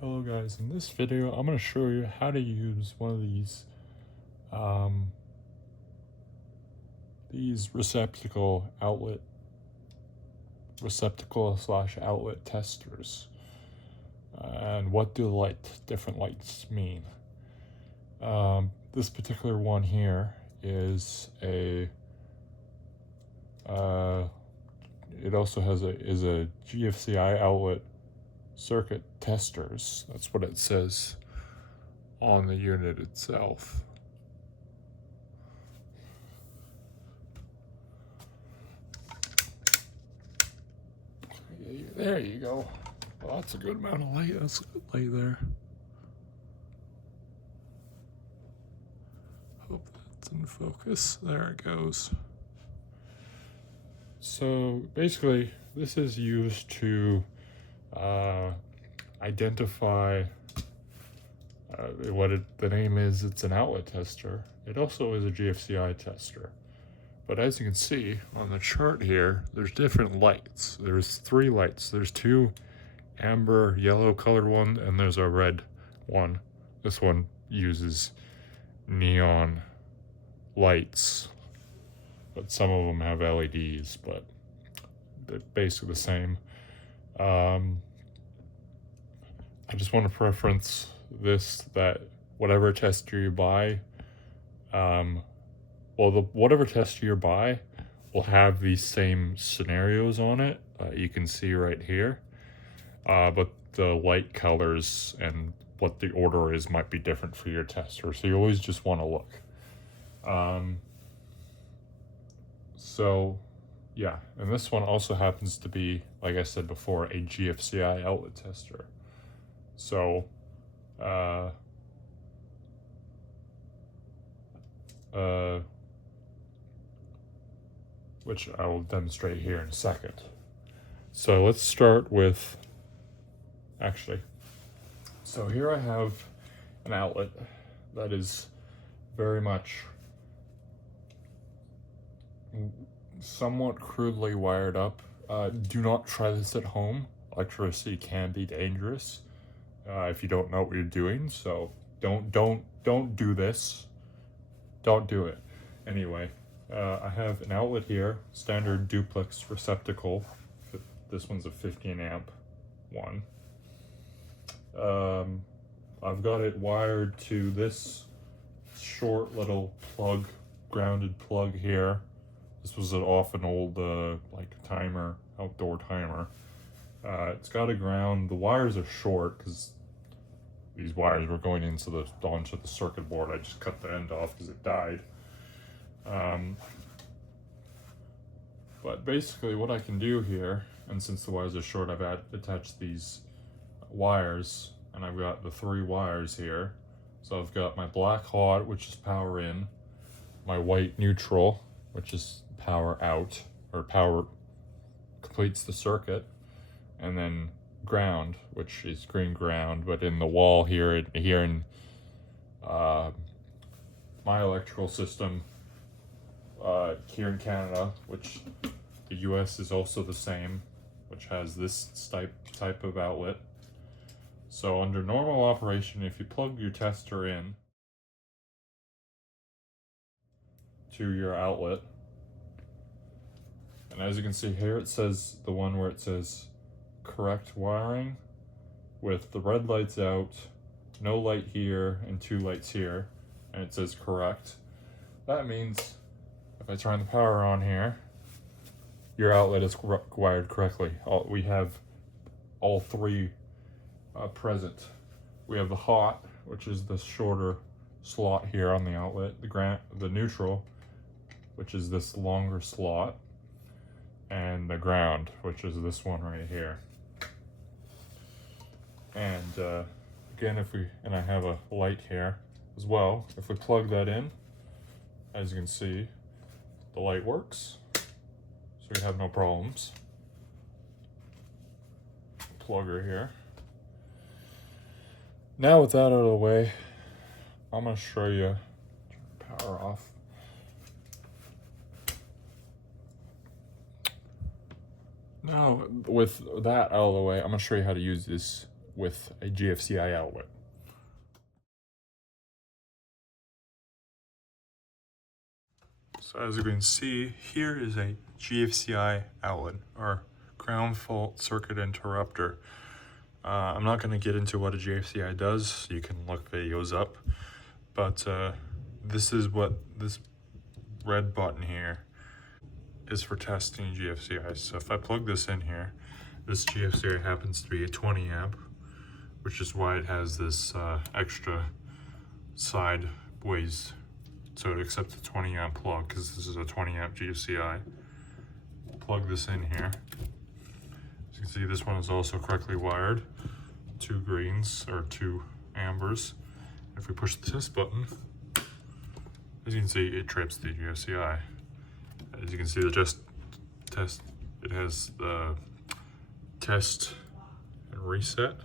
Hello guys, in this video I'm going to show you how to use one of these receptacle/outlet testers, and what do different lights mean. This particular one here is it also has a GFCI outlet circuit testers. That's what it says on the unit itself. There you go. Well, that's a good amount of light. That's a good light there. Hope that's in focus. There it goes. So basically, this is used to identify the name is. It's an outlet tester. It also is a GFCI tester. But as you can see on the chart here, there's different lights. There's 3 lights. There's 2 amber yellow colored ones, and there's a red one. This one uses neon lights, but some of them have LEDs, but they're basically the same. I just want to preference that whatever tester you buy, whatever tester you buy will have these same scenarios on it. You can see right here, but the light colors and what the order is might be different for your tester, so you always just want to look. So yeah, and this one also happens to be, like I said before, a GFCI outlet tester. So which I will demonstrate here in a second. So let's start with, so here I have an outlet that is very much somewhat crudely wired up. Do not try this at home. Electricity can be dangerous if you don't know what you're doing. So don't do this. Don't do it. Anyway, I have an outlet here, standard duplex receptacle. This one's a 15 amp one. I've got it wired to this short little plug, grounded plug here. This was off an old timer, outdoor timer. It's got a ground. The wires are short because these wires were going onto the circuit board. I just cut the end off because it died. But basically what I can do here, and since the wires are short, I've attached these wires, and I've got the 3 wires here. So I've got my black hot, which is power in, my white neutral, which is power out, or power completes the circuit, and then ground, which is green ground. But in the wall here in my electrical system here in Canada, which the US is also the same, which has this type of outlet. So under normal operation, if you plug your tester in to your outlet, and as you can see here, it says the one where it says correct wiring with the red lights out, no light here, and 2 lights here, and it says correct. That means if I turn the power on here, your outlet is wired correctly. We have all 3 present. We have the hot, which is the shorter slot here on the outlet, the neutral, which is this longer slot, and the ground, which is this one right here. And again, and I have a light here as well. If we plug that in, as you can see, the light works, so we have no problems. Plugger here. Now with that out of the way, I'm going to show you, turn power off. Now with that out of the way, I'm going to show you how to use this with a GFCI outlet. So as you can see, here is a GFCI outlet, or ground fault circuit interrupter. I'm not going to get into what a GFCI does. You can look videos up. But this is what this red button here is for testing GFCIs. So if I plug this in here, this GFCI happens to be a 20 amp, which is why it has this extra sideways, so it accepts a 20 amp plug, because this is a 20 amp GFCI. Plug this in here. As you can see, this one is also correctly wired. 2 greens, or 2 ambers. If we push the test button, as you can see, it trips the GFCI. As you can see, the test, it has the test and reset.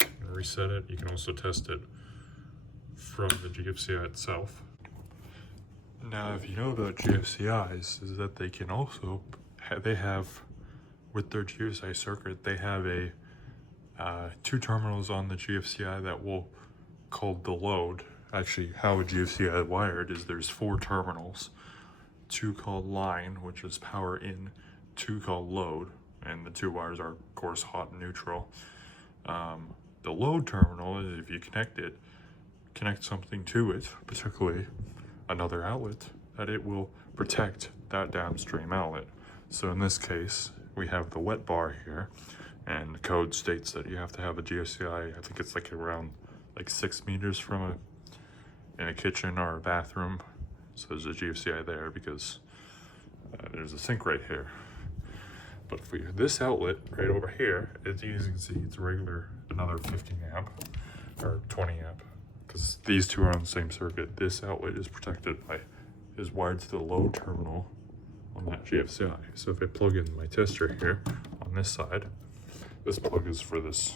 You can reset it. You can also test it from the GFCI itself. Now, if you know about GFCIs, is that they can also, they have, with their GFCI circuit, they have a 2 terminals on the GFCI that will called the load. Actually, how a GFCI is wired is there's 4 terminals, 2 called line, which is power in, 2 called load, and the 2 wires are of course hot and neutral. The load terminal is, if you connect something to it, particularly another outlet, that it will protect that downstream outlet. So in this case, we have the wet bar here, and the code states that you have to have a GFCI, I think it's like around 6 meters from in a kitchen or a bathroom. So there's a GFCI there because there's a sink right here. But for this outlet right over here, as you can see, it's regular, another 15 amp or 20 amp, because these 2 are on the same circuit. This outlet is protected by, is wired to the load terminal on that GFCI. So if I plug in my tester here on this side, this plug is for this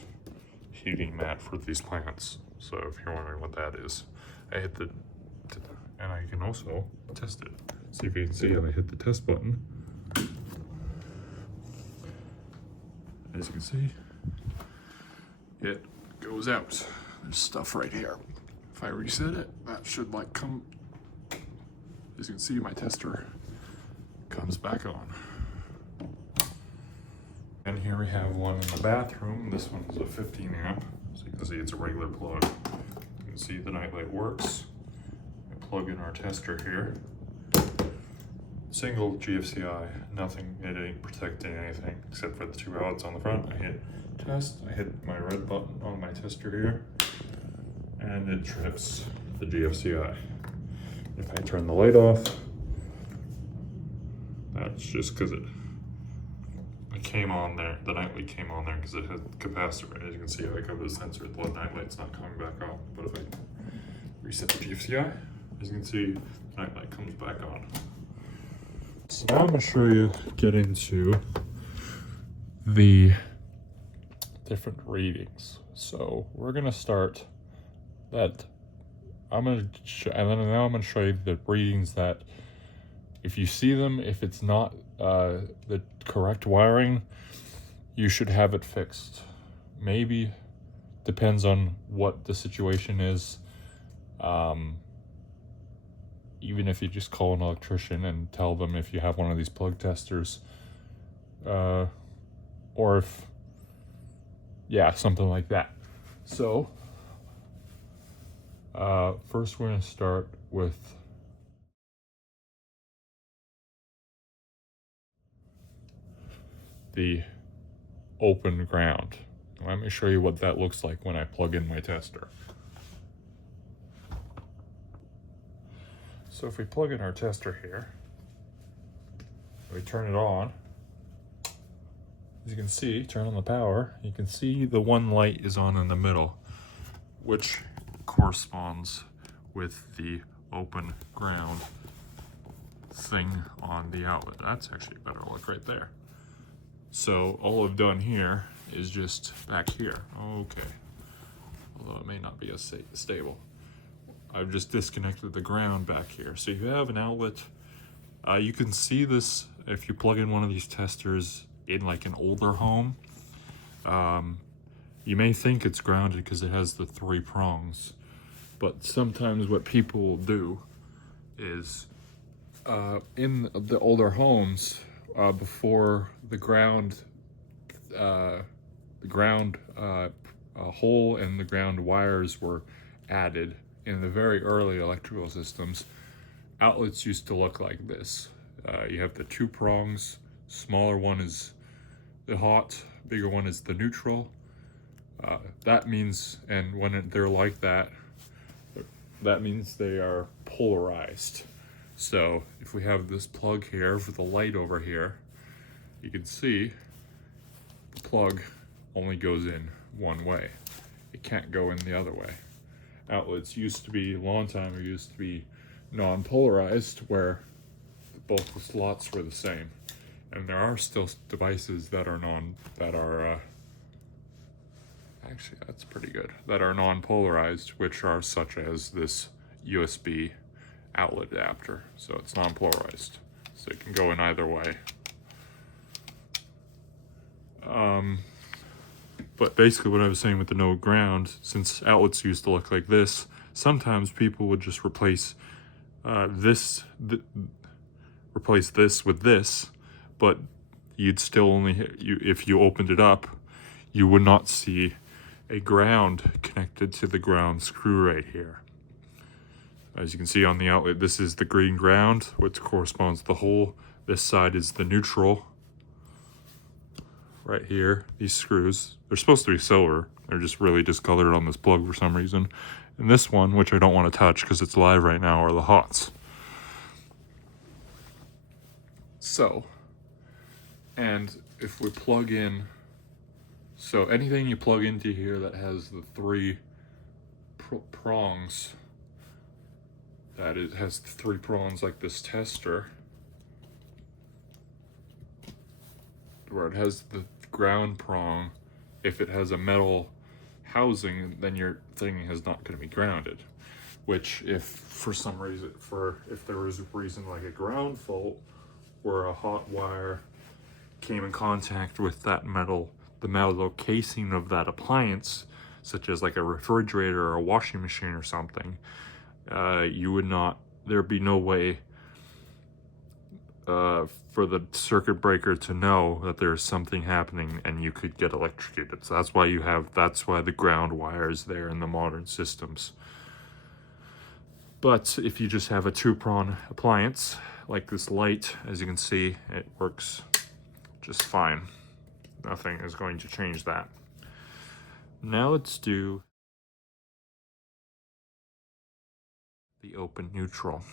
heating mat for these plants. So if you're wondering what that is, I hit the, and I can also test it. So if you can see, I hit the test button. As you can see, it goes out. There's stuff right here. If I reset it, that should come, as you can see, my tester comes back on. And here we have one in the bathroom. This one is a 15 amp. So you can see it's a regular plug. You can see the nightlight works. I plug in our tester here. Single GFCI, nothing, it ain't protecting anything except for the 2 outlets on the front. I hit test, I hit my red button on my tester here, and it trips the GFCI. If I turn the light off, that's just because it came on there, the nightlight came on there because it had capacitor. As you can see, I got the sensor, the nightlight's not coming back on. But if I reset the GFCI, as you can see, the nightlight comes back on. So now I'm going to show you, get into the different readings. So we're going to start that, now I'm going to show you the readings that, if you see them, if it's not the correct wiring, you should have it fixed. Maybe, depends on what the situation is. Even if you just call an electrician and tell them if you have one of these plug testers, or if, yeah, something like that. So, first we're going to start with the open ground. Let me show you what that looks like when I plug in my tester. So if we plug in our tester here, we turn it on, as you can see, turn on the power, you can see the one light is on in the middle, which corresponds with the open ground thing on the outlet. That's actually a better look right there. So all I've done here is just back here. Okay, although it may not be as stable. I've just disconnected the ground back here. So you have an outlet. You can see this if you plug in one of these testers in like an older home. You may think it's grounded because it has the 3 prongs, but sometimes what people will do is in the older homes, before the ground hole and the ground wires were added in the very early electrical systems, outlets used to look like this. You have the 2 prongs, smaller one is the hot, bigger one is the neutral. That means, and when they're like that, that means they are polarized. So if we have this plug here for the light over here, you can see the plug only goes in one way. It can't go in the other way. Outlets used to be, a long time ago, used to be non-polarized, where both the slots were the same. And there are still devices that are actually, that's pretty good, that are non-polarized, which are such as this USB outlet adapter. So it's non-polarized, so it can go in either way. But basically what I was saying with the no ground, since outlets used to look like this, sometimes people would just replace this with this, but you'd still only, if you opened it up, you would not see a ground connected to the ground screw right here. As you can see on the outlet, this is the green ground, which corresponds to the hole. This side is the neutral. Right here, these screws, they're supposed to be silver. They're just really discolored on this plug for some reason. And this one, which I don't want to touch because it's live right now, are the hots. So, and if we plug in, so anything you plug into here that has the 3 prongs, that it has 3 prongs like this tester, where it has the ground prong, if it has a metal housing, then your thing is not going to be grounded. Which, if for some reason, if there was a reason like a ground fault, where a hot wire came in contact with that metal, the metal casing of that appliance, such as like a refrigerator or a washing machine or something, you would not, there'd be no way for the circuit breaker to know that there's something happening and you could get electrocuted. So that's why that's why the ground wire is there in the modern systems. But if you just have a 2-prong appliance, like this light, as you can see, it works just fine. Nothing is going to change that. Now let's do the open neutral.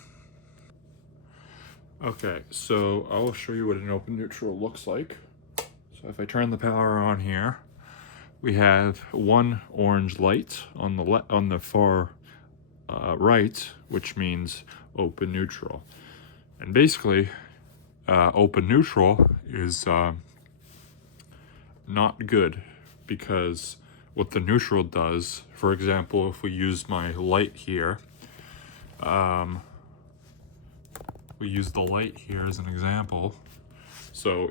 Okay, so I will show you what an open neutral looks like. So if I turn the power on here, we have one orange light on the far right, which means open neutral. And basically, open neutral is not good, because what the neutral does, for example, if we use my light here, we use the light here as an example. So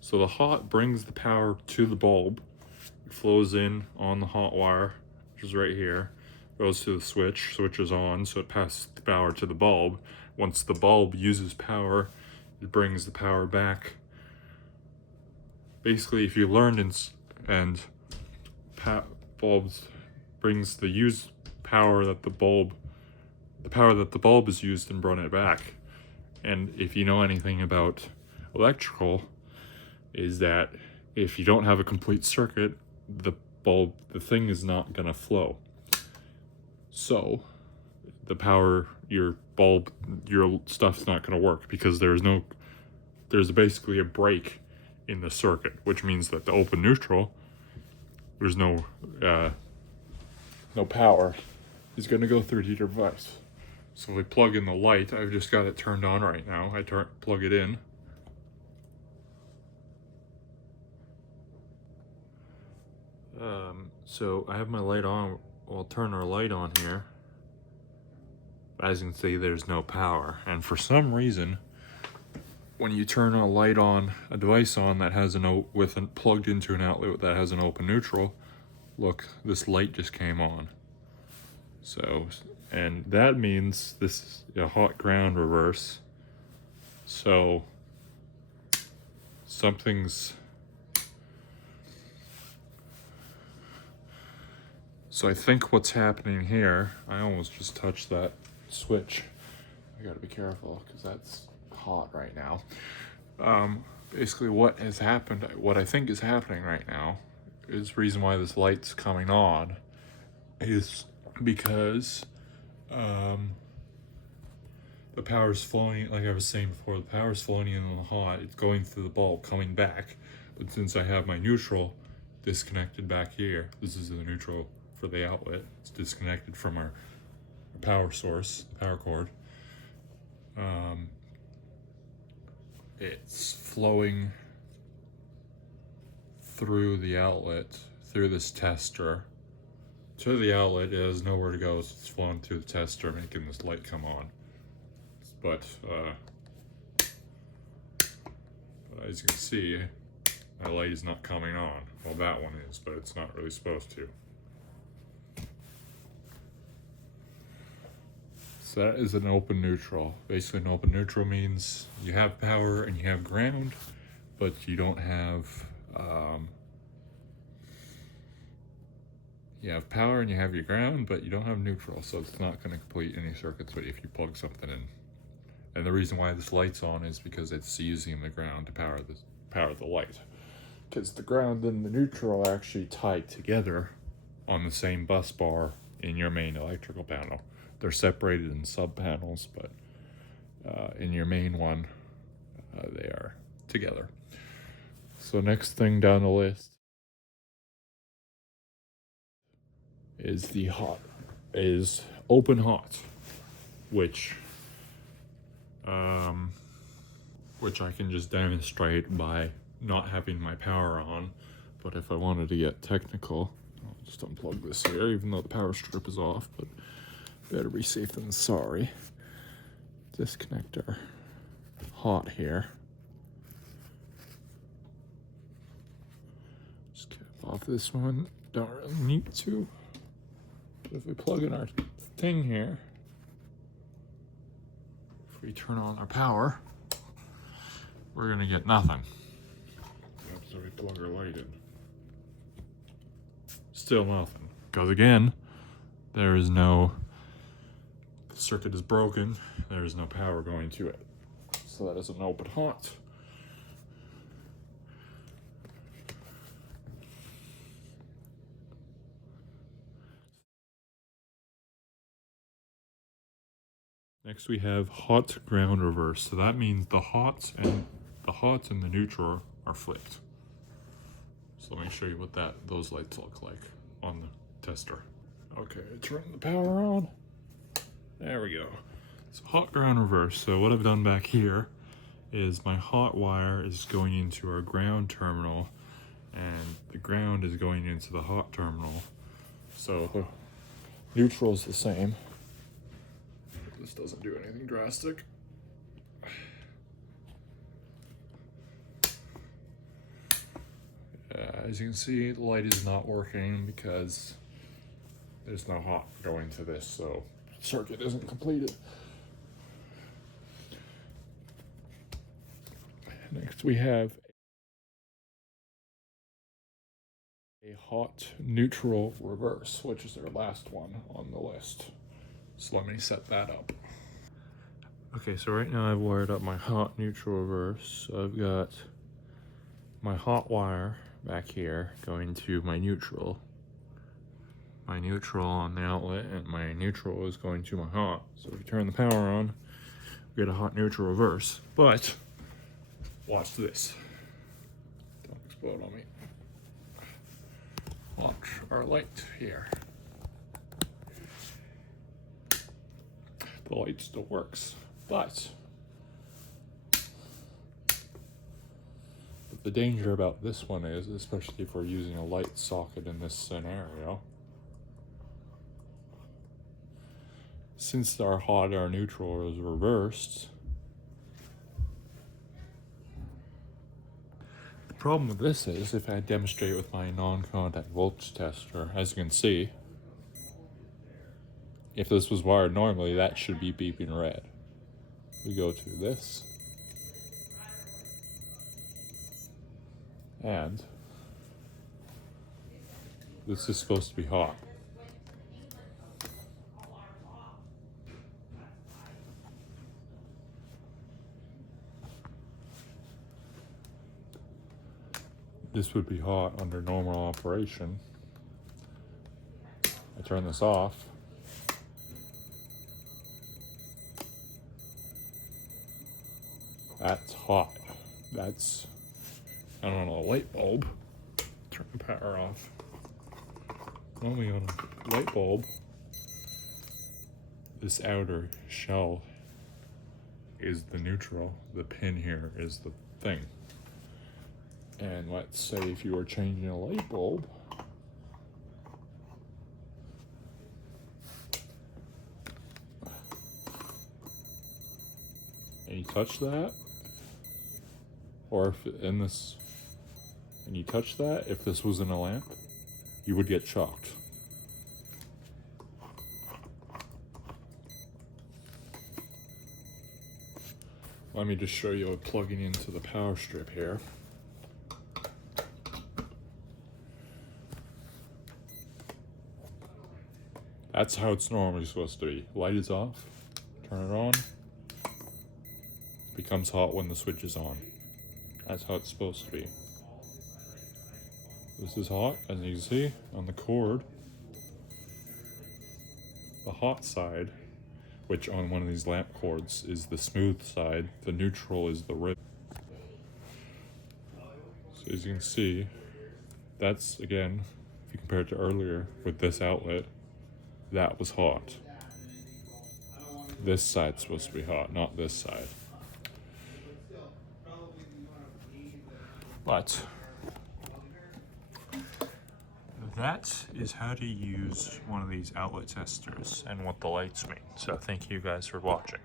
so the hot brings the power to the bulb. It flows in on the hot wire, which is right here, goes to the switch is on, so it passes the power to the bulb. Once the bulb uses power, it brings the power back. Basically, if you learned bulbs brings the used power that the bulb is used and brought it back. And if you know anything about electrical, is that if you don't have a complete circuit, the thing is not gonna flow. So the power, your stuff's not gonna work, because there's basically a break in the circuit, which means that the open neutral, there's no power is gonna go through to your device. So we plug in the light. I've just got it turned on right now. I plug it in. So I have my light on. I'll turn our light on here. As you can see, there's no power. And for some reason, when you turn a light on, a device on that has plugged into an outlet that has an open neutral, look, this light just came on. So, and that means this is a hot ground reverse. So something's, so I think what's happening here, I almost just touched that switch. I gotta be careful because that's hot right now. Basically what has happened, what I think is happening right now is the reason why this light's coming on is because the power's flowing, like I was saying before, the power's flowing in on the hot, it's going through the bulb, coming back. But since I have my neutral disconnected back here, this is the neutral for the outlet, it's disconnected from our power source, power cord. It's flowing through the outlet, through this tester, to the outlet. It has nowhere to go, so it's flowing through the tester, making this light come on. But as you can see, my light is not coming on. Well, that one is, but it's not really supposed to. So that is an open neutral. Basically, an open neutral means you have power and you have ground, but you don't have, you have power and you have your ground, but you don't have neutral, so it's not going to complete any circuits if you plug something in. And the reason why this light's on is because it's using the ground to power the light. Because the ground and the neutral are actually tied together on the same bus bar in your main electrical panel. They're separated in sub-panels, but in your main one, they are together. So next thing down the list is open hot, which I can just demonstrate by not having my power on. But if I wanted to get technical, I'll just unplug this here, even though the power strip is off, but better be safe than sorry. Disconnect our hot here. Just cap off this one. Don't really need to. But if we plug in our thing here, if we turn on our power, we're gonna get nothing. So we plug our light in. Still nothing. Because again, there is no, the circuit is broken, there is no power going to it. So that is an open hot. Next we have hot ground reverse. So that means the hot and the neutral are flipped. So let me show you what those lights look like on the tester. Okay, turn the power on. There we go. So hot ground reverse. So what I've done back here is my hot wire is going into our ground terminal and the ground is going into the hot terminal. So the neutral is the same. This doesn't do anything drastic. As you can see, the light is not working because there's no hot going to this, so circuit isn't completed. Next we have a hot neutral reverse, which is our last one on the list. So let me set that up. Okay, so right now I've wired up my hot neutral reverse. So I've got my hot wire back here going to my neutral on the outlet, and my neutral is going to my hot. So if you turn the power on, we get a hot neutral reverse. But watch this. Don't explode on me. Watch our light here. The light still works, but the danger about this one is, especially if we're using a light socket in this scenario, since our hot, our neutral is reversed, problem with this is, if I demonstrate with my non-contact voltage tester, as you can see, if this was wired normally, that should be beeping red. We go to this, and this is supposed to be hot. This would be hot under normal operation. I turn this off. That's hot. That's, I don't know, a light bulb. Turn the power off. When we on a light bulb, this outer shell is the neutral. The pin here is the thing. And let's say if you were changing a light bulb, and you touch that, or if in this, and you touch that, if this was in a lamp, you would get shocked. Let me just show you it plugging into the power strip here. That's how it's normally supposed to be. Light is off, turn it on, becomes hot when the switch is on. That's how it's supposed to be. This is hot, as you can see, on the cord. The hot side, which on one of these lamp cords is the smooth side, the neutral is the red. So as you can see, that's, again, if you compare it to earlier with this outlet, that was hot. This side's supposed to be hot, not this side. But that is how to use one of these outlet testers and what the lights mean. So thank you guys for watching.